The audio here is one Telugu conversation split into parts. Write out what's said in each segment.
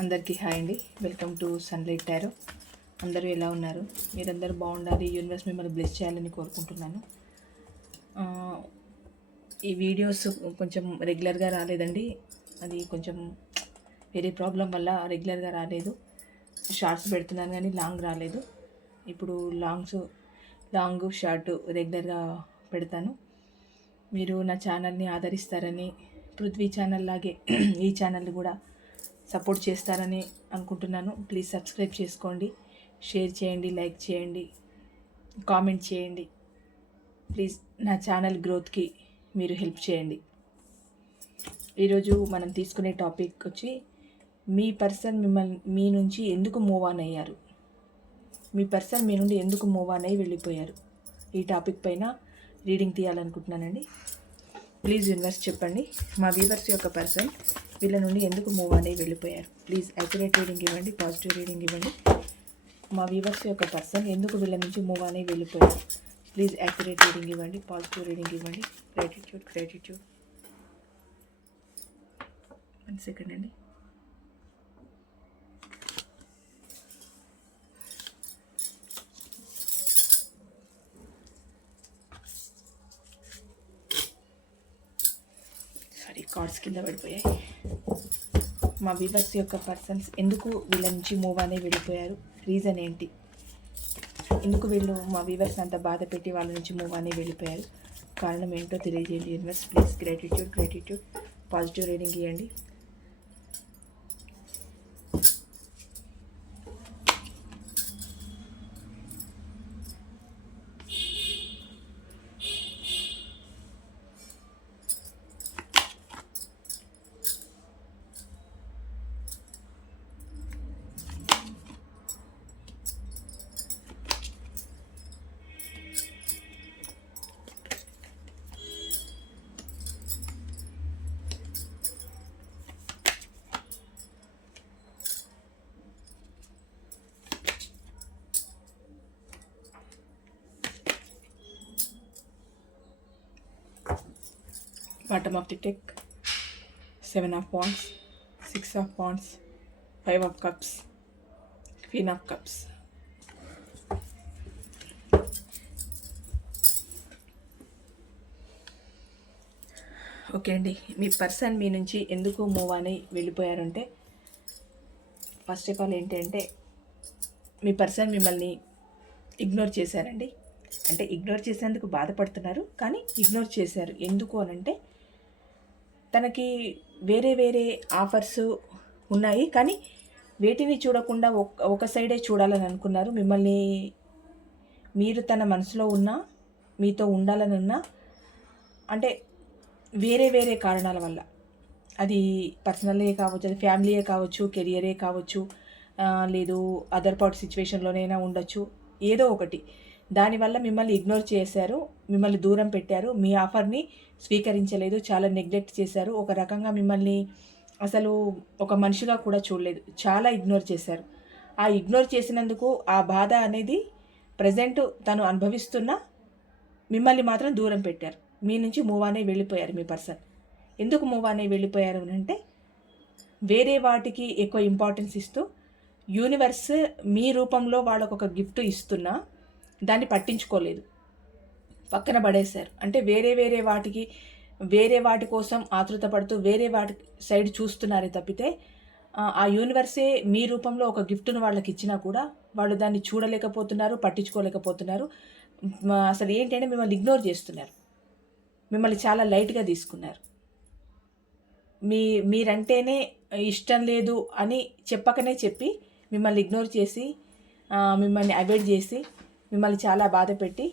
అందరికీ హాయ్ అండి. Welcome to Sunlight Tarot. అందరూ ఎలా ఉన్నారు? మీరందరూ బాగుండాలి యూనివర్స్ మిమ్మల్ని బ్లెస్ చేయాలని కోరుకుంటున్నాను. ఈ వీడియోస్ కొంచెం రెగ్యులర్గా రాలేదండి. అది కొంచెం వేరే ప్రాబ్లం వల్ల రెగ్యులర్గా రాలేదు. షార్ట్స్ పెడుతున్నాను కానీ లాంగ్ రాలేదు. ఇప్పుడు లాంగ్స్ లాంగ్ షార్ట్ రెగ్యులర్గా పెడతాను. మీరు నా ఛానల్ని ఆదరిస్తారని పృథ్వీ ఛానల్ లాగే ఈ ఛానల్ కూడా సపోర్ట్ చేస్తారని అనుకుంటున్నాను. ప్లీజ్ సబ్స్క్రైబ్ చేసుకోండి. షేర్ చేయండి లైక్ చేయండి కామెంట్ చేయండి. ప్లీజ్ నా ఛానల్ గ్రోత్కి మీరు హెల్ప్ చేయండి. ఈరోజు మనం తీసుకునే టాపిక్ వచ్చి మీ పర్సన్ మిమ్మల్ని మీ నుంచి ఎందుకు మూవ్ ఆన్ అయ్యారు? మీ పర్సన్ మీ నుండి ఎందుకు మూవ్ ఆన్ అయ్యి వెళ్ళిపోయారు? ఈ టాపిక్ పైన రీడింగ్ తీయాలనుకుంటున్నానండి. ప్లీజ్ యూనివర్స్ చెప్పండి. మా వ్యూవర్స్ యొక్క పర్సన్ వీళ్ళ నుండి ఎందుకు మూవ్ అనేది వెళ్ళిపోయారు? ప్లీజ్ యాక్యురేట్ రీడింగ్ ఇవ్వండి పాజిటివ్ రీడింగ్ ఇవ్వండి. మా వీవర్స్ యొక్క పర్సన్ ఎందుకు వీళ్ళ నుంచి మూవ్ అనేది వెళ్ళిపోయారు? ప్లీజ్ యాక్యురేట్ రీడింగ్ ఇవ్వండి పాజిటివ్ రీడింగ్ ఇవ్వండి. గ్రాటిట్యూడ్ గ్రాటిట్యూడ్ వన్ సెకండ్ అండి. సారీ కార్డ్స్ కింద పడిపోయాయి. మా వివర్స్ యొక్క పర్సన్స్ ఎందుకు వీళ్ళ నుంచి మూవ్ అనే వెళ్ళిపోయారు? రీజన్ ఏంటి? ఎందుకు వీళ్ళు మా వివర్స్ అంత బాధ పెట్టి వాళ్ళ నుంచి మూవ్ అనే వెళ్ళిపోయారు? కారణం ఏంటో తెలియజేయండి universe please gratitude gratitude positive reading ఇవ్వండి bottom of the deck seven of wands six of wands five of cups queen of cups. Okay అండి మీ పర్సన్ మీ నుంచి ఎందుకు మూవ్ అని వెళ్ళిపోయారంటే ఫస్ట్ ఆఫ్ ఆల్ ఏంటంటే మీ పర్సన్ మిమ్మల్ని ఇగ్నోర్ చేశారండి. అంటే ఇగ్నోర్ చేసేందుకు బాధపడుతున్నారు కానీ ఇగ్నోర్ చేశారు. ఎందుకు అనంటే తనకి వేరే వేరే ఆఫర్స్ ఉన్నాయి. కానీ వేటిని చూడకుండా ఒక ఒక సైడే చూడాలని అనుకున్నారు. మిమ్మల్ని మీరు తన మనసులో ఉన్నా మీతో ఉండాలని ఉన్నా అంటే వేరే వేరే కారణాల వల్ల. అది పర్సనలే కావచ్చు అది ఫ్యామిలీయే కావచ్చు కెరియరే కావచ్చు లేదు అదర్ పార్ట్ సిచ్యువేషన్లోనైనా ఉండొచ్చు. ఏదో ఒకటి. దానివల్ల మిమ్మల్ని ఇగ్నోర్ చేశారు మిమ్మల్ని దూరం పెట్టారు. మీ ఆఫర్ని స్వీకరించలేదు చాలా నెగ్లెక్ట్ చేశారు. ఒక రకంగా మిమ్మల్ని అసలు ఒక మనిషిగా కూడా చూడలేదు. చాలా ఇగ్నోర్ చేశారు. ఆ ఇగ్నోర్ చేసినందుకు ఆ బాధ అనేది ప్రజెంట్ తను అనుభవిస్తున్న మిమ్మల్ని మాత్రం దూరం పెట్టారు. మీ నుంచి మూవ్ అనే వెళ్ళిపోయారు మీ పర్సన్ ఎందుకు మూవ్ అనే వెళ్ళిపోయారు అంటే వేరే వాటికి ఎక్కువ ఇంపార్టెన్స్ ఇస్తూ యూనివర్స్ మీ రూపంలో వాళ్ళకు ఒక గిఫ్ట్ ఇస్తున్నా దాన్ని పట్టించుకోలేదు. పక్కన పడేశారు. అంటే వేరే వేరే వాటికి వేరే వాటి కోసం ఆతృత పడుతూ వేరే వాటి సైడ్ చూస్తున్నారే తప్పితే ఆ, యూనివర్సే మీ రూపంలో ఒక గిఫ్ట్ను వాళ్ళకి ఇచ్చినా కూడా వాళ్ళు దాన్ని చూడలేకపోతున్నారు పట్టించుకోలేకపోతున్నారు. అసలు ఏంటంటే మిమ్మల్ని ఇగ్నోర్ చేస్తున్నారు. మిమ్మల్ని చాలా లైట్గా తీసుకున్నారు. మీ మీరంటేనే ఇష్టం లేదు అని చెప్పకనే చెప్పి మిమ్మల్ని ఇగ్నోర్ చేసి మిమ్మల్ని అవాయిడ్ చేసి మిమ్మల్ని చాలా బాధ పెట్టి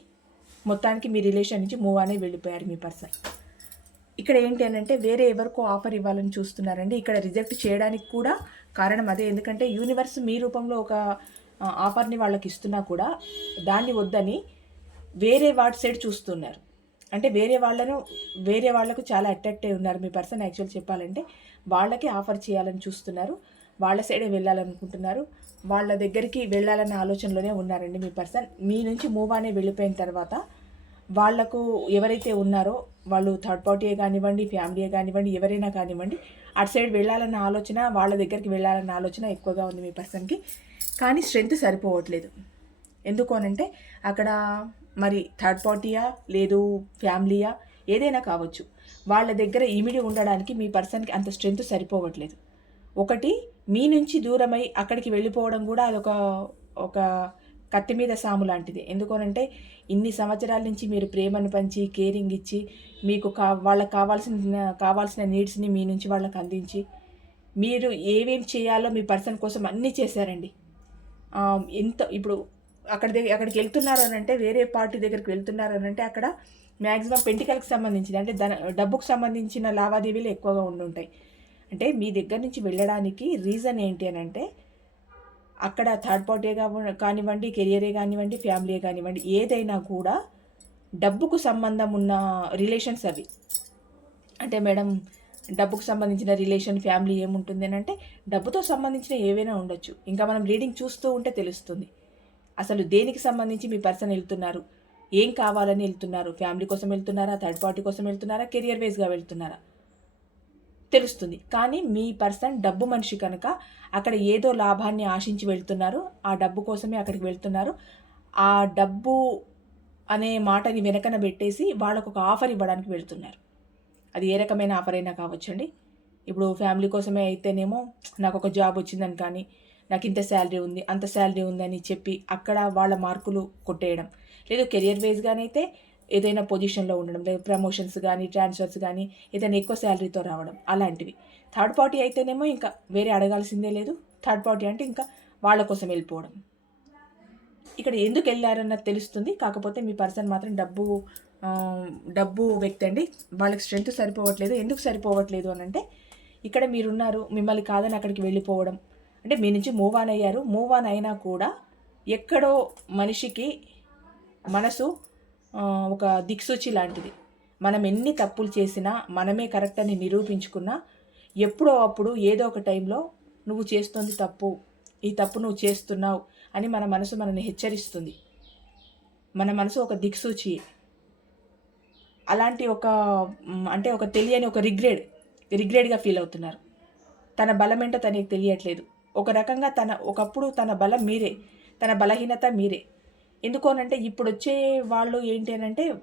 మొత్తానికి మీ రిలేషన్ నుంచి మూవ్ అనే వెళ్ళిపోయారు మీ పర్సన్. ఇక్కడ ఏంటి అని అంటే వేరే ఎవరికో ఆఫర్ ఇవ్వాలని చూస్తున్నారండి. ఇక్కడ రిజెక్ట్ చేయడానికి కూడా కారణం అదే. ఎందుకంటే యూనివర్స్ మీ రూపంలో ఒక ఆఫర్ని వాళ్ళకి ఇస్తున్నా కూడా దాన్ని వద్దని వేరే వాటి సైడ్ చూస్తున్నారు. అంటే వేరే వాళ్ళను వేరే వాళ్ళకు చాలా అట్రాక్ట్ అయి ఉన్నారు మీ పర్సన్. యాక్చువల్ చెప్పాలంటే వాళ్ళకి ఆఫర్ చేయాలని చూస్తున్నారు. వాళ్ళ సైడే వెళ్ళాలనుకుంటున్నారు. వాళ్ళ దగ్గరికి వెళ్ళాలనే ఆలోచనలోనే ఉన్నారండి మీ పర్సన్. మీ నుంచి మూవ్ అనే వెళ్ళిపోయిన తర్వాత వాళ్ళకు ఎవరైతే ఉన్నారో వాళ్ళు థర్డ్ పార్టీయే కానివ్వండి ఫ్యామిలీయే కానివ్వండి ఎవరైనా కానివ్వండి అటు సైడ్ వెళ్ళాలన్న ఆలోచన వాళ్ళ దగ్గరికి వెళ్ళాలన్న ఆలోచన ఎక్కువగా ఉంది మీ పర్సన్కి. కానీ స్ట్రెంత్ సరిపోవట్లేదు. ఎందుకు అనంటే అక్కడ మరి థర్డ్ పార్టీయా లేదు ఫ్యామిలీయా ఏదైనా కావచ్చు. వాళ్ళ దగ్గర ఇమిడి ఉండడానికి మీ పర్సన్కి అంత స్ట్రెంత్ సరిపోవట్లేదు. ఒకటి మీ నుంచి దూరమై అక్కడికి వెళ్ళిపోవడం కూడా అదొక ఒక కత్తి మీద సాము లాంటిది. ఎందుకనంటే ఇన్ని సంవత్సరాల నుంచి మీరు ప్రేమను పంచి కేరింగ్ ఇచ్చి మీకు కా వాళ్ళకి కావాల్సిన కావాల్సిన నీడ్స్ని మీ నుంచి వాళ్ళకి అందించి మీరు ఏమేం చేయాలో మీ పర్సన్ కోసం అన్నీ చేశారండి. ఎంత ఇప్పుడు అక్కడ దగ్గర అక్కడికి వెళ్తున్నారు అని అంటే వేరే పార్టీ దగ్గరికి వెళ్తున్నారు అని అంటే అక్కడ మ్యాక్సిమం పెంటికల్కి సంబంధించింది. అంటే ధన డబ్బుకు సంబంధించిన లావాదేవీలు ఎక్కువగా ఉండుంటాయి. అంటే మీ దగ్గర నుంచి వెళ్ళడానికి రీజన్ ఏంటి అని అంటే అక్కడ థర్డ్ పార్టీ కానివ్వండి కెరియరే కానివ్వండి ఫ్యామిలీయే కానివ్వండి ఏదైనా కూడా డబ్బుకు సంబంధం ఉన్న రిలేషన్స్ అవి. అంటే మేడం డబ్బుకు సంబంధించిన రిలేషన్ ఫ్యామిలీ ఏముంటుంది అని అంటే డబ్బుతో సంబంధించిన ఏవైనా ఉండొచ్చు. ఇంకా మనం రీడింగ్ చూస్తూ ఉంటే తెలుస్తుంది. అసలు దేనికి సంబంధించి మీ పర్సన్ వెళ్తున్నారు? ఏం కావాలని వెళ్తున్నారు? ఫ్యామిలీ కోసం వెళ్తున్నారా? థర్డ్ పార్టీ కోసం వెళ్తున్నారా? కెరియర్ వైజ్గా వెళ్తున్నారా? తెలుస్తుంది. కానీ మీ పర్సన్ డబ్బు మనిషి కనుక అక్కడ ఏదో లాభాన్ని ఆశించి వెళ్తున్నారు ఆ డబ్బు కోసమే అక్కడికి వెళ్తున్నారు ఆ డబ్బు అనే మాటని వెనకన పెట్టేసి వాళ్ళకు ఒక ఆఫర్ ఇవ్వడానికి వెళ్తున్నారు. అది ఏ రకమైన ఆఫర్ అయినా కావచ్చండి. ఇప్పుడు ఫ్యామిలీ కోసమే అయితేనేమో నాకు ఒక జాబ్ వచ్చిందని కానీ నాకు ఇంత శాలరీ ఉంది అంత శాలరీ ఉందని చెప్పి అక్కడ వాళ్ళ మార్కులు కొట్టేయడం లేదు కెరియర్ వైజ్గానైతే ఏదైనా పొజిషన్లో ఉండడం లేదు ప్రమోషన్స్ కానీ ట్రాన్స్ఫర్స్ కానీ ఏదైనా ఎక్కువ శాలరీతో రావడం అలాంటివి. థర్డ్ పార్టీ అయితేనేమో ఇంకా వేరే అడగాల్సిందే లేదు. థర్డ్ పార్టీ అంటే ఇంకా వాళ్ళ కోసం వెళ్ళిపోవడం. ఇక్కడ ఎందుకు వెళ్ళారన్నది తెలుస్తుంది. కాకపోతే మీ పర్సన్ మాత్రం డబ్బు డబ్బు వ్యక్తి అండి. వాళ్ళకి స్ట్రెంత్ సరిపోవట్లేదు. ఎందుకు సరిపోవట్లేదు అని అంటే ఇక్కడ మీరున్నారు మిమ్మల్ని కాదని అక్కడికి వెళ్ళిపోవడం. అంటే మీ నుంచి మూవ్ ఆన్ అయ్యారు. మూవ్ ఆన్ అయినా కూడా ఎక్కడో మనిషికి మనసు ఒక దిక్సూచి లాంటిది. మనం ఎన్ని తప్పులు చేసినా మనమే కరెక్ట్ అని నిరూపించుకున్నా ఎప్పుడో అప్పుడు ఏదో ఒక టైంలో నువ్వు చేస్తుంది తప్పు ఈ తప్పు నువ్వు చేస్తున్నావు అని మన మనసు మనల్ని హెచ్చరిస్తుంది. మన మనసు ఒక దిక్సూచి. అలాంటి ఒక అంటే ఒక తెలియని ఒక రిగ్రేడ్ రిగ్రేడ్గా ఫీల్ అవుతున్నారు. తన బలం ఏంటో తనకి తెలియట్లేదు. ఒక రకంగా తన ఒకప్పుడు తన బలం మీరే తన బలహీనత మీరే. ఎందుకోనంటే ఇప్పుడు వచ్చే వాళ్ళు ఏంటి అని అంటే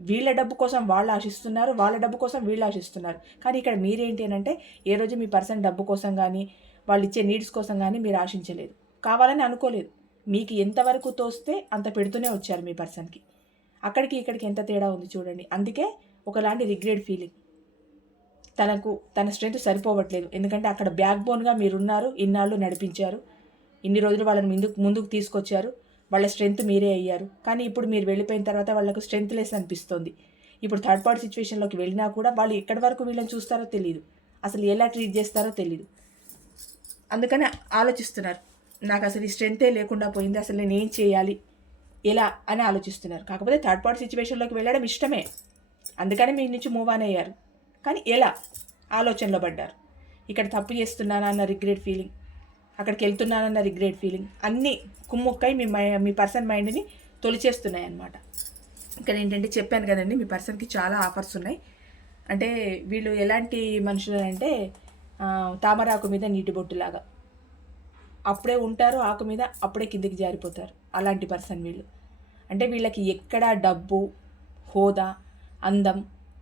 వీళ్ళ డబ్బు కోసం వాళ్ళు ఆశిస్తున్నారు వాళ్ళ డబ్బు కోసం వీళ్ళు ఆశిస్తున్నారు. కానీ ఇక్కడ మీరేంటి అని అంటే ఏ రోజు మీ పర్సన్ డబ్బు కోసం కానీ వాళ్ళు ఇచ్చే నీడ్స్ కోసం కానీ మీరు ఆశించలేదు. కావాలని అనుకోలేదు. మీకు ఎంతవరకు తోస్తే అంత పెడుతూనే వచ్చారు మీ పర్సన్కి. అక్కడికి ఇక్కడికి ఎంత తేడా ఉంది చూడండి. అందుకే ఒకలాంటి రిగ్రెట్ ఫీలింగ్. తనకు తన స్ట్రెంత్ సరిపోవట్లేదు. ఎందుకంటే అక్కడ బ్యాక్ బోన్గా మీరున్నారు ఇన్నాళ్ళు నడిపించారు. ఇన్ని రోజులు వాళ్ళని ముందుకు ముందుకు తీసుకొచ్చారు. వాళ్ళ స్ట్రెంత్ మీరే అయ్యారు. కానీ ఇప్పుడు మీరు వెళ్ళిపోయిన తర్వాత వాళ్ళకు స్ట్రెంత్ లెస్ అనిపిస్తుంది. ఇప్పుడు థర్డ్ పార్టీ సిచ్యువేషన్లోకి వెళ్ళినా కూడా వాళ్ళు ఎక్కడి వరకు వీళ్ళని చూస్తారో తెలియదు అసలు ఎలా ట్రీట్ చేస్తారో తెలియదు అందుకని ఆలోచిస్తున్నారు. నాకు అసలు ఈ స్ట్రెంతే లేకుండా పోయింది. అసలు నేను ఏం చేయాలి? ఎలా అని ఆలోచిస్తున్నారు. కాకపోతే థర్డ్ పార్టీ సిచ్యువేషన్లోకి వెళ్ళడం ఇష్టమే. అందుకని మీ నుంచి మూవ్ ఆన్ అయ్యారు. కానీ ఎలా? ఆలోచనలో పడ్డారు. ఇక్కడ తప్పు చేస్తున్నానా అన్న రిగ్రెట్ ఫీలింగ్. అక్కడికి వెళ్తున్నానన్న రిగ్రెట్ ఫీలింగ్ అన్నీ కుమ్ముక్కై మీ మై మీ పర్సన్ మైండ్ని తొలిచేస్తున్నాయి అనమాట ఇక్కడ ఏంటంటే చెప్పాను కదండి మీ పర్సన్కి చాలా ఆఫర్స్ ఉన్నాయి. అంటే వీళ్ళు ఎలాంటి మనుషులు అంటే తామరాకు మీద నీటి బొట్టులాగా. అప్పుడే ఉంటారు ఆకు మీద అప్పుడే కిందికి జారిపోతారు అలాంటి పర్సన్ వీళ్ళు. అంటే వీళ్ళకి ఎక్కడ డబ్బు హోదా అందం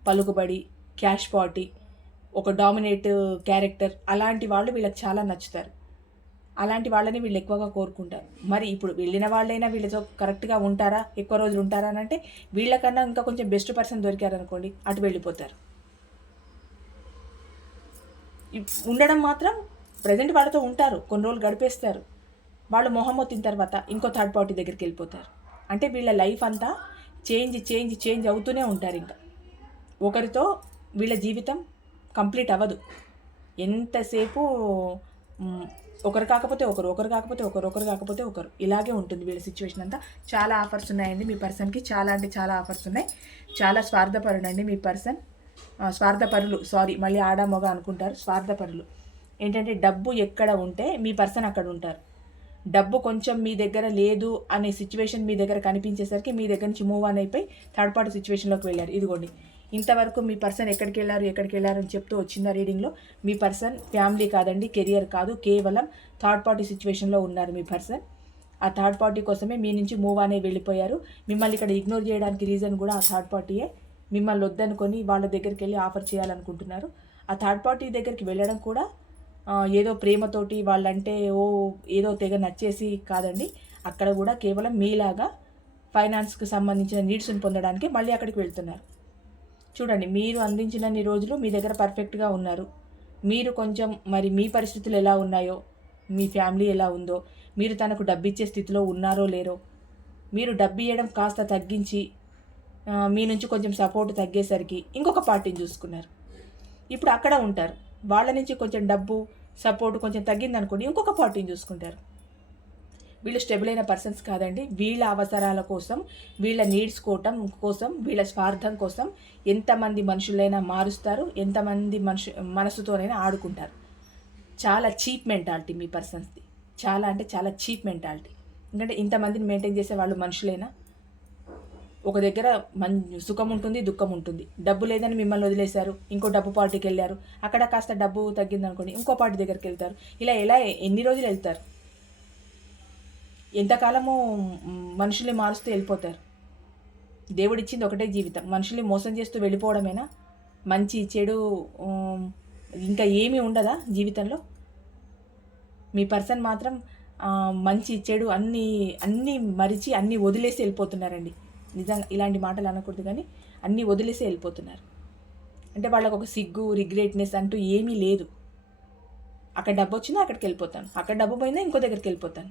పలుకుబడి క్యాష్ పార్టీ ఒక డామినేట్ క్యారెక్టర్ అలాంటి వాళ్ళు వీళ్ళకి చాలా నచ్చుతారు. అలాంటి వాళ్ళని వీళ్ళు ఎక్కువగా కోరుకుంటారు. మరి ఇప్పుడు వెళ్ళిన వాళ్ళైనా వీళ్ళతో కరెక్ట్గా ఉంటారా? ఎక్కువ రోజులు ఉంటారా అని అంటే వీళ్ళకన్నా ఇంకా కొంచెం బెస్ట్ పర్సన్ దొరికారనుకోండి అటు వెళ్ళిపోతారు. ఉండడం మాత్రం ప్రజెంట్ వాళ్ళతో ఉంటారు కొన్ని రోజులు గడిపేస్తారు. వాళ్ళు మొహం మొత్తిన తర్వాత ఇంకో థర్డ్ పార్టీ దగ్గరికి వెళ్ళిపోతారు. అంటే వీళ్ళ లైఫ్ అంతా చేంజ్ చేంజ్ చేంజ్ అవుతూనే ఉంటారు ఇంకా. ఒకరితో వీళ్ళ జీవితం కంప్లీట్ అవ్వదు. ఎంతసేపు ఒకరు కాకపోతే ఒకరు ఒకరు కాకపోతే ఒకరు ఒకరు కాకపోతే ఒకరు. ఇలాగే ఉంటుంది వీళ్ళ సిచ్యువేషన్ అంతా. చాలా ఆఫర్స్ ఉన్నాయండి మీ పర్సన్కి చాలా అంటే చాలా ఆఫర్స్ ఉన్నాయి. చాలా స్వార్థపరుడండి మీ పర్సన్ స్వార్థపరులు. సారీ మళ్ళీ ఆడ మగ అనుకుంటారు. స్వార్థపరులు. ఏంటంటే డబ్బు ఎక్కడ ఉంటే మీ పర్సన్ అక్కడ ఉంటారు. డబ్బు కొంచెం మీ దగ్గర లేదు అనే సిచ్యువేషన్ మీ దగ్గర కనిపించేసరికి మీ దగ్గర నుంచి మూవ్ ఆన్ అయిపోయి థర్డ్ పార్టీ సిచ్యువేషన్లోకి వెళ్ళారు. ఇదిగోండి. ఇంతవరకు మీ పర్సన్ ఎక్కడికి వెళ్ళారు ఎక్కడికి వెళ్ళారు అని చెప్తూ వచ్చిందా రీడింగ్లో మీ పర్సన్ ఫ్యామిలీ కాదండి కెరియర్ కాదు కేవలం థర్డ్ పార్టీ సిచ్యువేషన్లో ఉన్నారు మీ పర్సన్. ఆ థర్డ్ పార్టీ కోసమే మీ నుంచి మూవ్ అనే వెళ్ళిపోయారు. మిమ్మల్ని ఇక్కడ ఇగ్నోర్ చేయడానికి రీజన్ కూడా ఆ థర్డ్ పార్టీయే. మిమ్మల్ని వద్దనుకొని వాళ్ళ దగ్గరికి వెళ్ళి ఆఫర్ చేయాలనుకుంటున్నారు. ఆ థర్డ్ పార్టీ దగ్గరికి వెళ్ళడం కూడా ఏదో ప్రేమతోటి వాళ్ళంటే ఓ ఏదో తెగ నచ్చేసి కాదండి. అక్కడ కూడా కేవలం మీలాగా ఫైనాన్స్కి సంబంధించిన నీడ్స్ని పొందడానికి మళ్ళీ అక్కడికి వెళ్తున్నారు. చూడండి మీరు అందించినన్ని రోజులు మీ దగ్గర పర్ఫెక్ట్గా ఉన్నారు. మీరు కొంచెం మరి మీ పరిస్థితులు ఎలా ఉన్నాయో మీ ఫ్యామిలీ ఎలా ఉందో మీరు తనకు డబ్బు ఇచ్చే స్థితిలో ఉన్నారో లేరో మీరు డబ్బు ఇవ్వడం కాస్త తగ్గించి మీ నుంచి కొంచెం సపోర్ట్ తగ్గేసరికి ఇంకొక పార్టీని చూసుకున్నారు. ఇప్పుడు అక్కడ ఉంటారు. వాళ్ళ నుంచి కొంచెం డబ్బు సపోర్ట్ కొంచెం తగ్గిందనుకోండి ఇంకొక పార్టీని చూసుకుంటారు. వీళ్ళు స్టెబుల్ అయిన పర్సన్స్ కాదండి. వీళ్ళ అవసరాల కోసం వీళ్ళ నీడ్స్ కోటం కోసం వీళ్ళ స్వార్థం కోసం ఎంతమంది మనుషులైనా మారుస్తారు ఎంతమంది మనుషు మనసుతోనైనా ఆడుకుంటారు. చాలా చీప్ మెంటాలిటీ మీ పర్సన్స్ది చాలా అంటే చాలా చీప్ మెంటాలిటీ ఎందుకంటే ఇంతమందిని మెయింటైన్ చేసే వాళ్ళు మనుషులైనా? ఒక దగ్గర మన్ సుఖం ఉంటుంది దుఃఖం ఉంటుంది. డబ్బు లేదని మిమ్మల్ని వదిలేశారు ఇంకో డబ్బు పార్టీకి వెళ్ళారు. అక్కడ కాస్త డబ్బు తగ్గిందనుకోండి ఇంకో పార్టీ దగ్గరికి వెళ్తారు. ఇలా ఎలా ఎన్ని రోజులు వెళ్తారు? ఎంతకాలము మనుషుల్ని మారుస్తూ వెళ్ళిపోతారు? దేవుడిచ్చింది ఒకటే జీవితం. మనుషుల్ని మోసం చేస్తూ వెళ్ళిపోవడమేనా? మంచి చెడు ఇంకా ఏమీ ఉండదా జీవితంలో? మీ పర్సన్ మాత్రం మంచి చెడు అన్నీ అన్నీ మరిచి అన్నీ వదిలేసి వెళ్ళిపోతున్నారండి. నిజంగా ఇలాంటి మాటలు అనకూడదు కానీ అన్నీ వదిలేసి వెళ్ళిపోతున్నారు. అంటే వాళ్ళకు ఒక సిగ్గు రిగ్రెట్నెస్ అంటూ ఏమీ లేదు. అక్కడ డబ్బు వచ్చినా అక్కడికి వెళ్ళిపోతాను. అక్కడ డబ్బు పోయిందా ఇంకో దగ్గరికి వెళ్ళిపోతాను.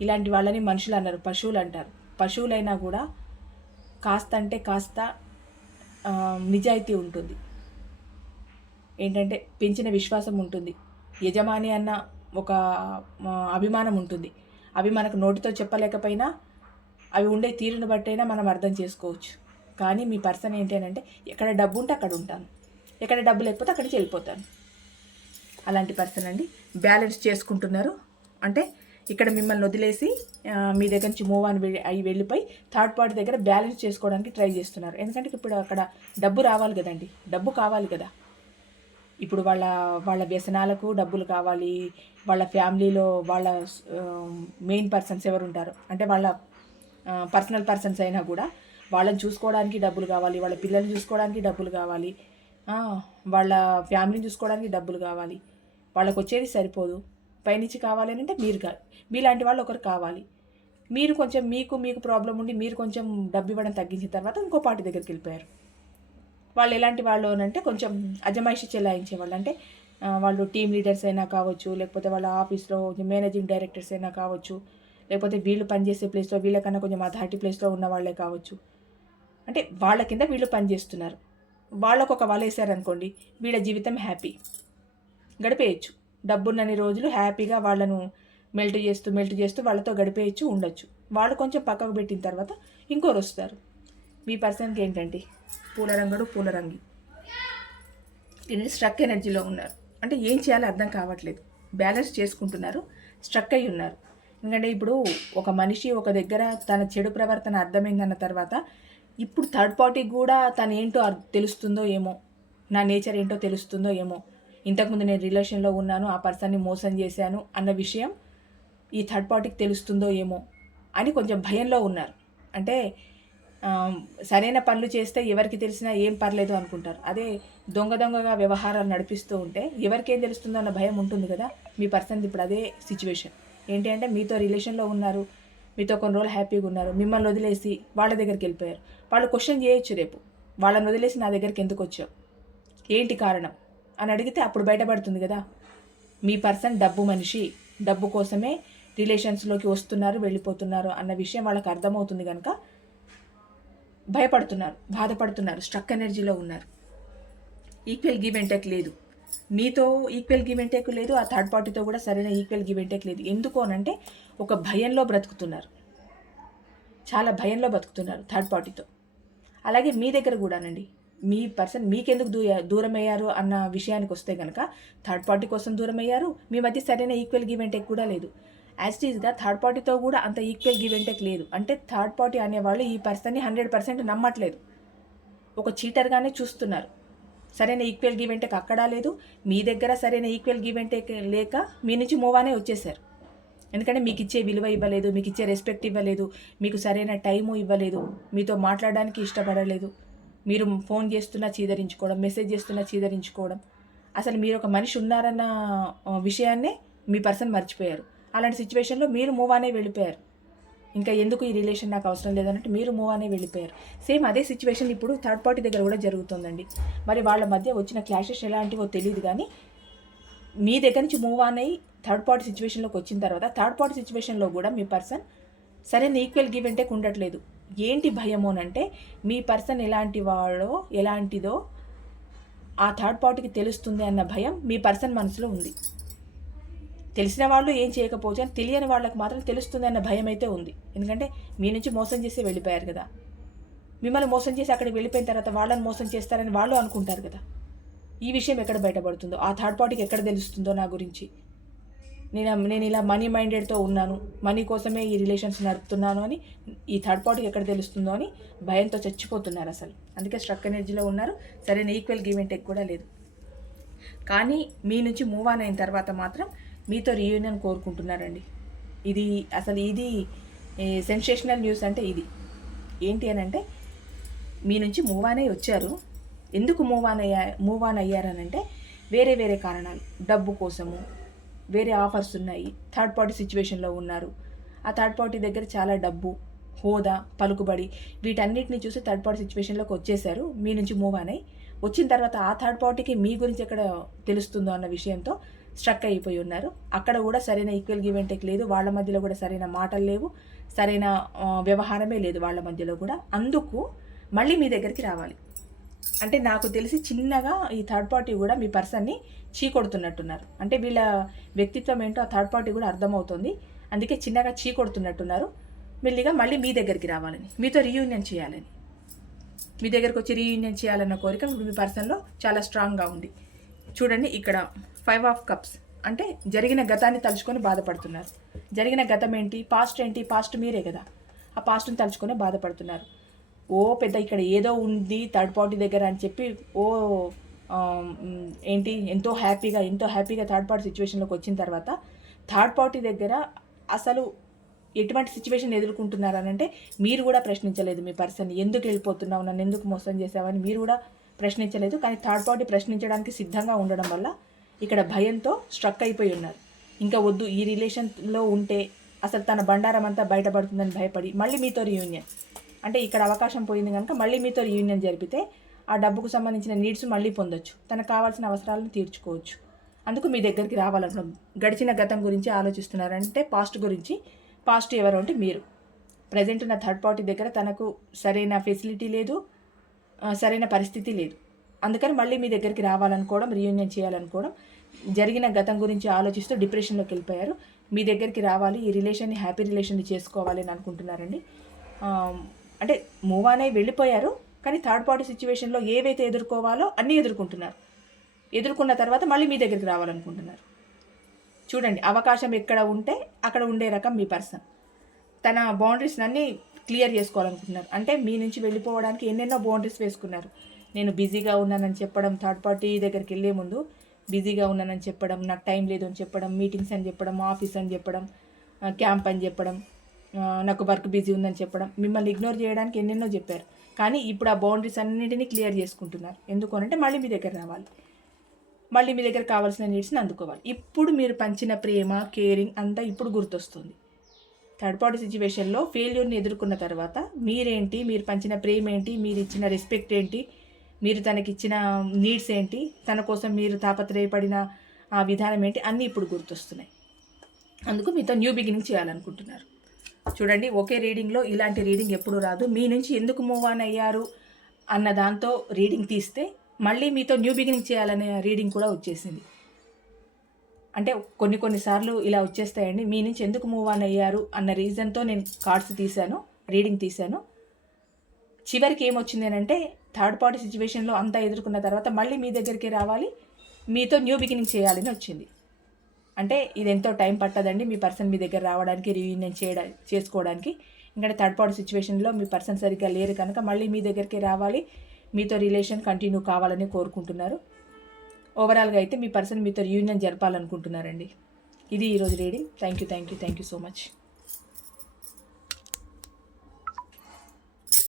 ఇలాంటి వాళ్ళని మనుషులు అన్నారు పశువులు అంటారు. పశువులైనా కూడా కాస్త అంటే కాస్త నిజాయితీ ఉంటుంది. ఏంటంటే పెంచిన విశ్వాసం ఉంటుంది. యజమాని అన్న ఒక అభిమానం ఉంటుంది. అవి మనకు నోటితో చెప్పలేకపోయినా అవి ఉండే తీరును బట్టైనా మనం అర్థం చేసుకోవచ్చు. కానీ మీ పర్సన్ ఏంటి అని అంటే ఎక్కడ డబ్బు ఉంటే అక్కడ ఉంటాను. ఎక్కడ డబ్బు లేకపోతే అక్కడికి వెళ్ళిపోతాను. అలాంటి పర్సన్ అండి. బ్యాలెన్స్ చేసుకుంటున్నారు. అంటే ఇక్కడ మిమ్మల్ని వదిలేసి మీ దగ్గర నుంచి మూవ్ అని అవి వెళ్ళిపోయి థర్డ్ పార్టీ దగ్గర బ్యాలెన్స్ చేసుకోవడానికి ట్రై చేస్తున్నారు. ఎందుకంటే ఇప్పుడు అక్కడ డబ్బు రావాలి కదండి. డబ్బు కావాలి కదా. ఇప్పుడు వాళ్ళ వాళ్ళ వ్యసనాలకు డబ్బులు కావాలి. వాళ్ళ ఫ్యామిలీలో వాళ్ళ మెయిన్ పర్సన్స్ ఎవరు ఉంటారు? అంటే వాళ్ళ పర్సనల్ పర్సన్స్ అయినా కూడా వాళ్ళని చూసుకోవడానికి డబ్బులు కావాలి. వాళ్ళ పిల్లల్ని చూసుకోవడానికి డబ్బులు కావాలి. వాళ్ళ ఫ్యామిలీని చూసుకోవడానికి డబ్బులు కావాలి. వాళ్ళకు వచ్చేది సరిపోదు. పైనుంచి కావాలి అని అంటే మీరు కాదు మీలాంటి వాళ్ళు ఒకరు కావాలి. మీరు కొంచెం మీకు మీకు ప్రాబ్లం ఉండి మీరు కొంచెం డబ్బు ఇవ్వడం తగ్గించిన తర్వాత ఇంకో పార్టీ దగ్గరికి వెళ్ళిపోయారు. వాళ్ళు ఎలాంటి వాళ్ళు అంటే కొంచెం అజమాయిషి చెలాయించే వాళ్ళు అంటే వాళ్ళు టీమ్ లీడర్స్ అయినా కావచ్చు లేకపోతే వాళ్ళ ఆఫీస్లో మేనేజింగ్ డైరెక్టర్స్ అయినా కావచ్చు లేకపోతే వీళ్ళు పనిచేసే ప్లేస్లో వీళ్ళకన్నా కొంచెం అథారిటీ ప్లేస్లో ఉన్న వాళ్ళే కావచ్చు. అంటే వాళ్ళ కింద వీళ్ళు పనిచేస్తున్నారు. వాళ్ళకు ఒక వలేసారనుకోండి వీళ్ళ జీవితం హ్యాపీ గడిపేయచ్చు. డబ్బున్నన్ని రోజులు హ్యాపీగా వాళ్ళను మెల్ట్ చేస్తూ మెల్ట్ చేస్తూ వాళ్ళతో గడిపేయచ్చు ఉండొచ్చు. వాళ్ళు కొంచెం పక్కకు పెట్టిన తర్వాత ఇంకోరు వస్తారు మీ పర్సన్కి ఏంటంటే పూల రంగుడు పూల రంగి ఇది స్ట్రక్ ఎనర్జీలో ఉన్నారు. అంటే ఏం చేయాలో అర్థం కావట్లేదు. బ్యాలెన్స్ చేసుకుంటున్నారు స్ట్రక్ అయి ఉన్నారు. ఎందుకంటే ఇప్పుడు ఒక మనిషి ఒక దగ్గర తన చెడు ప్రవర్తన అర్థమైందన్న తర్వాత ఇప్పుడు థర్డ్ పార్టీకి కూడా తను ఏంటో తెలుస్తుందో ఏమో నా నేచర్ ఏంటో తెలుస్తుందో ఏమో ఇంతకుముందు నేను రిలేషన్లో ఉన్నాను ఆ పర్సన్ని మోసం చేశాను అన్న విషయం ఈ థర్డ్ పార్టీకి తెలుస్తుందో ఏమో అని కొంచెం భయంలో ఉన్నారు. అంటే సరైన పనులు చేస్తే ఎవరికి తెలిసినా ఏం పర్లేదు అనుకుంటారు. అదే దొంగ దొంగగా వ్యవహారాలు నడిపిస్తూ ఉంటే ఎవరికేం తెలుస్తుందో అన్న భయం ఉంటుంది కదా మీ పర్సన్ ఇప్పుడు అదే సిచ్యువేషన్ ఏంటి అంటే మీతో రిలేషన్లో ఉన్నారు మీతో కొన్ని రోజులు హ్యాపీగా ఉన్నారు మిమ్మల్ని వదిలేసి వాళ్ళ దగ్గరికి వెళ్ళిపోయారు. వాళ్ళు క్వశ్చన్ చేయొచ్చు రేపు. వాళ్ళని వదిలేసి నా దగ్గరికి ఎందుకు వచ్చావు? ఏంటి కారణం? అని అడిగితే అప్పుడు బయటపడుతుంది కదా. మీ పర్సన్ డబ్బు మనిషి డబ్బు కోసమే రిలేషన్స్లోకి వస్తున్నారు వెళ్ళిపోతున్నారు అన్న విషయం వాళ్ళకి అర్థమవుతుంది కనుక భయపడుతున్నారు బాధపడుతున్నారు స్ట్రక్ ఎనర్జీలో ఉన్నారు. ఈక్వల్ గివ్ అండ్ టేక్ లేదు. మీతో ఈక్వల్ గివ్ అండ్ టేక్ లేదు ఆ థర్డ్ పార్టీతో కూడా సరైన ఈక్వల్ గివ్ అండ్ టేక్ లేదు. ఎందుకు అనంటే ఒక భయంలో బ్రతుకుతున్నారు. చాలా భయంలో బతుకుతున్నారు థర్డ్ పార్టీతో. అలాగే మీ దగ్గర కూడానండి. మీ పర్సన్ మీకెందుకు దూ దూరమయ్యారు అన్న విషయానికి వస్తే కనుక థర్డ్ పార్టీ కోసం దూరం అయ్యారు మీ మధ్య సరైన ఈక్వల్ గివ్ అండ్ టేక్ కూడా లేదు. యాజ్ ఈజ్గా థర్డ్ పార్టీతో కూడా అంత ఈక్వల్ గివ్ అండ్ టేక్ లేదు. అంటే థర్డ్ పార్టీ అనేవాళ్ళు ఈ పర్సన్ని హండ్రెడ్ పర్సెంట్ నమ్మట్లేదు. ఒక చీటర్గానే చూస్తున్నారు. సరైన ఈక్వల్ గివ్ అండ్ టేక్ అక్కడా లేదు. మీ దగ్గర సరైన ఈక్వల్ గివ్ అండ్ టేక్ లేక మీ నుంచి మూవ్ అనే వచ్చేసారు ఎందుకంటే మీకు ఇచ్చే విలువ ఇవ్వలేదు మీకు ఇచ్చే రెస్పెక్ట్ ఇవ్వలేదు మీకు సరైన టైము ఇవ్వలేదు మీతో మాట్లాడడానికి ఇష్టపడలేదు. మీరు ఫోన్ చేస్తున్నా చీదరించుకోవడం మెసేజ్ చేస్తున్నా చీదరించుకోవడం. అసలు మీరు ఒక మనిషి ఉన్నారన్న విషయాన్నే మీ పర్సన్ మర్చిపోయారు. అలాంటి సిచ్యువేషన్లో మీరు మూవ్ అనే వెళ్ళిపోయారు. ఇంకా ఎందుకు ఈ రిలేషన్ నాకు అవసరం లేదన్నట్టు మీరు మూవ్ అనే వెళ్ళిపోయారు. సేమ్ అదే సిచ్యువేషన్ ఇప్పుడు థర్డ్ పార్టీ దగ్గర కూడా జరుగుతుందండి. మరి వాళ్ళ మధ్య వచ్చిన క్లాషెస్ ఎలాంటివో తెలియదు కానీ మీ దగ్గర నుంచి మూవ్ ఆన్ అయ్యి థర్డ్ పార్టీ సిచ్యువేషన్లోకి వచ్చిన తర్వాత థర్డ్ పార్టీ సిచ్యువేషన్లో కూడా మీ పర్సన్ సరైన ఈక్వల్ గివ్ అంటే ఉండట్లేదు. ఏంటి భయమోనంటే మీ పర్సన్ ఎలాంటి వాడో ఎలాంటిదో ఆ థర్డ్ పార్టీకి తెలుస్తుంది అన్న భయం మీ పర్సన్ మనసులో ఉంది. తెలిసిన వాళ్ళు ఏం చేయకపోవచ్చు అని తెలియని వాళ్ళకి మాత్రం తెలుస్తుంది అన్న భయం అయితే ఉంది. ఎందుకంటే మీ నుంచి మోసం చేసి వెళ్ళిపోయారు కదా. మిమ్మల్ని మోసం చేసి అక్కడికి వెళ్ళిపోయిన తర్వాత వాళ్ళని మోసం చేస్తారని వాళ్ళు అనుకుంటారు కదా. ఈ విషయం ఎక్కడ బయటపడుతుందో ఆ థర్డ్ పార్టీకి ఎక్కడ తెలుస్తుందో నా గురించి. నేను నేను ఇలా మనీ మైండెడ్తో ఉన్నాను. మనీ కోసమే ఈ రిలేషన్స్ నడుపుతున్నాను అని ఈ థర్డ్ పార్టీకి ఎక్కడ తెలుస్తుందో అని భయంతో చచ్చిపోతున్నారు అసలు. అందుకే స్ట్రక్ ఎనర్జీలో ఉన్నారు. సరైన ఈక్వల్ గివ్ టెక్ కూడా లేదు. కానీ మీ నుంచి మూవ్ ఆన్ అయిన తర్వాత మాత్రం మీతో రీయూనియన్ కోరుకుంటున్నారండి. ఇది అసలు ఇది సెన్సేషనల్ న్యూస్ అంటే ఇది. ఏంటి అని అంటే మీ నుంచి మూవ్ ఆన్ అయ్యి వచ్చారు. ఎందుకు మూవ్ ఆన్ అయ్యా మూవ్ ఆన్ అయ్యారనంటే వేరే వేరే కారణాలు. డబ్బు కోసము వేరే ఆఫర్స్ ఉన్నాయి. థర్డ్ పార్టీ సిచ్యువేషన్లో ఉన్నారు. ఆ థర్డ్ పార్టీ దగ్గర చాలా డబ్బు హోదా పలుకుబడి వీటన్నిటిని చూసి థర్డ్ పార్టీ సిచ్యువేషన్లోకి వచ్చేసారు. మీ నుంచి మూవ్ ఆన్ వచ్చిన తర్వాత ఆ థర్డ్ పార్టీకి మీ గురించి ఎక్కడ తెలుస్తుందో అన్న విషయంతో స్ట్రక్ అయిపోయి ఉన్నారు. అక్కడ కూడా సరైన ఈక్వల్ గివ్ అండ్ టేక్ లేదు. వాళ్ళ మధ్యలో కూడా సరైన మాటలు లేవు. సరైన వ్యవహారమే లేదు వాళ్ళ మధ్యలో కూడా. అందుకు మళ్ళీ మీ దగ్గరికి రావాలి. అంటే నాకు తెలిసి చిన్నగా ఈ థర్డ్ పార్టీ కూడా మీ పర్సన్ని చీకొడుతున్నట్టున్నారు. అంటే వీళ్ళ వ్యక్తిత్వం ఏంటో ఆ థర్డ్ పార్టీ కూడా అర్థమవుతుంది. అందుకే చిన్నగా చీకొడుతున్నట్టున్నారు. మెల్లిగా మళ్ళీ మీ దగ్గరికి రావాలని మీతో రీయూనియన్ చేయాలని. మీ దగ్గరకు వచ్చి రీయూనియన్ చేయాలన్న కోరిక ఇప్పుడు మీ పర్సన్లో చాలా స్ట్రాంగ్గా ఉంది. చూడండి ఇక్కడ ఫైవ్ ఆఫ్ కప్స్ అంటే జరిగిన గతాన్ని తలుచుకొని బాధపడుతున్నారు. జరిగిన గతం ఏంటి? పాస్ట్ ఏంటి? పాస్ట్ మీరే కదా. ఆ పాస్ట్ని తలుచుకొని బాధపడుతున్నారు. ఓ పెద్ద ఇక్కడ ఏదో ఉంది థర్డ్ పార్టీ దగ్గర అని చెప్పి ఓ ఏంటి ఎంతో హ్యాపీగా ఎంతో హ్యాపీగా థర్డ్ పార్టీ సిచ్యువేషన్లోకి వచ్చిన తర్వాత థర్డ్ పార్టీ దగ్గర అసలు ఎటువంటి సిచ్యువేషన్ ఎదుర్కొంటున్నారనంటే మీరు కూడా ప్రశ్నించలేదు మీ పర్సన్ ఎందుకు వెళ్ళిపోతున్నావు? నన్ను ఎందుకు మోసం చేసావని మీరు కూడా ప్రశ్నించలేదు. కానీ థర్డ్ పార్టీ ప్రశ్నించడానికి సిద్ధంగా ఉండడం వల్ల ఇక్కడ భయంతో స్ట్రక్ అయిపోయి ఉన్నారు. ఇంకా వద్దు ఈ రిలేషన్లో ఉంటే అసలు తన బండారం అంతా బయటపడుతుందని భయపడి మళ్ళీ మీతో రీయూనియన్ అంటే ఇక్కడ అవకాశం పోయింది కనుక మళ్ళీ మీతో రీయూనియన్ జరిపితే ఆ డబ్బుకు సంబంధించిన నీడ్స్ మళ్ళీ పొందొచ్చు. తనకు కావాల్సిన అవసరాలను తీర్చుకోవచ్చు. అందుకు మీ దగ్గరికి రావాలనుకున్నాం. గడిచిన గతం గురించి ఆలోచిస్తున్నారంటే పాస్ట్ గురించి. పాస్ట్ ఎవరు అంటే మీరు. ప్రజెంట్ ఉన్న థర్డ్ పార్టీ దగ్గర తనకు సరైన ఫెసిలిటీ లేదు సరైన పరిస్థితి లేదు. అందుకని మళ్ళీ మీ దగ్గరికి రావాలనుకోవడం రీయూనియన్ చేయాలనుకోవడం జరిగిన గతం గురించి ఆలోచిస్తూ డిప్రెషన్లోకి వెళ్ళిపోయారు. మీ దగ్గరికి రావాలి ఈ రిలేషన్ని హ్యాపీ రిలేషన్ చేసుకోవాలి అని అనుకుంటున్నారండి. అంటే మూవ్ అనే వెళ్ళిపోయారు కానీ థర్డ్ పార్టీ సిచ్యువేషన్లో ఏవైతే ఎదుర్కోవాలో అన్నీ ఎదుర్కొంటున్నారు. ఎదుర్కొన్న తర్వాత మళ్ళీ మీ దగ్గరికి రావాలనుకుంటున్నారు. చూడండి అవకాశం ఎక్కడ ఉంటే అక్కడ ఉండే రకం మీ పర్సన్ తన బౌండరీస్ అన్నీ క్లియర్ చేసుకోవాలనుకుంటున్నారు. అంటే మీ నుంచి వెళ్ళిపోవడానికి ఎన్నెన్నో బౌండరీస్ వేసుకున్నారు. నేను బిజీగా ఉన్నానని చెప్పడం థర్డ్ పార్టీ దగ్గరికి వెళ్ళే ముందు బిజీగా ఉన్నానని చెప్పడం నాకు టైం లేదు అని చెప్పడం మీటింగ్స్ అని చెప్పడం ఆఫీస్ అని చెప్పడం క్యాంప్ అని చెప్పడం నాకు వర్క్ బిజీ ఉందని చెప్పడం మిమ్మల్ని ఇగ్నోర్ చేయడానికి ఎన్నెన్నో చెప్పారు. కానీ ఇప్పుడు ఆ బౌండరీస్ అన్నింటినీ క్లియర్ చేసుకుంటున్నారు. ఎందుకు అంటే మళ్ళీ మీ దగ్గర రావాలి. మళ్ళీ మీ దగ్గర కావాల్సిన నీడ్స్ని అందుకోవాలి. ఇప్పుడు మీరు పంచిన ప్రేమ కేరింగ్ అంతా ఇప్పుడు గుర్తొస్తుంది. థర్డ్ పార్టీ సిచ్యువేషన్లో ఫెయిల్యూర్ని ఎదుర్కొన్న తర్వాత మీరేంటి మీరు పంచిన ప్రేమ ఏంటి మీరు ఇచ్చిన రెస్పెక్ట్ ఏంటి మీరు తనకిచ్చిన నీడ్స్ ఏంటి తన కోసం మీరు తాపత్రయపడిన ఆ విధానం ఏంటి అన్నీ ఇప్పుడు గుర్తొస్తున్నాయి. అందుకు మీతో న్యూ బిగినింగ్ చేయాలనుకుంటున్నారు. చూడండి ఒకే రీడింగ్లో ఇలాంటి రీడింగ్ ఎప్పుడు రాదు. మీ నుంచి ఎందుకు మూవ్ ఆన్ అయ్యారు అన్న దాంతో రీడింగ్ తీస్తే మళ్ళీ మీతో న్యూ బిగినింగ్ చేయాలనే రీడింగ్ కూడా వచ్చేసింది. అంటే కొన్ని కొన్నిసార్లు ఇలా వచ్చేస్తాయండి మీ నుంచి ఎందుకు మూవ్ ఆన్ అయ్యారు అన్న రీజన్తో నేను కార్డ్స్ తీశాను రీడింగ్ తీశాను. చివరికి ఏమొచ్చింది అంటే థర్డ్ పార్టీ సిచ్యువేషన్లో అంతా ఎదుర్కొన్న తర్వాత మళ్ళీ మీ దగ్గరికి రావాలి మీతో న్యూ బిగినింగ్ చేయాలని వచ్చింది. అంటే ఇది ఎంతో టైం పట్టదండి మీ పర్సన్ మీ దగ్గర రావడానికి రీయూనియన్ చేయడా చేసుకోవడానికి. ఎందుకంటే థర్డ్ పార్టీ సిచ్యువేషన్లో మీ పర్సన్ సరిగ్గా లేరు కనుక మళ్ళీ మీ దగ్గరికి రావాలి. మీతో రిలేషన్ కంటిన్యూ కావాలని కోరుకుంటున్నారు. ఓవరాల్గా అయితే మీ పర్సన్ మీతో రీయూనియన్ జరపాలనుకుంటున్నారండి. ఇది ఈరోజు reading thank you thank you thank you so much.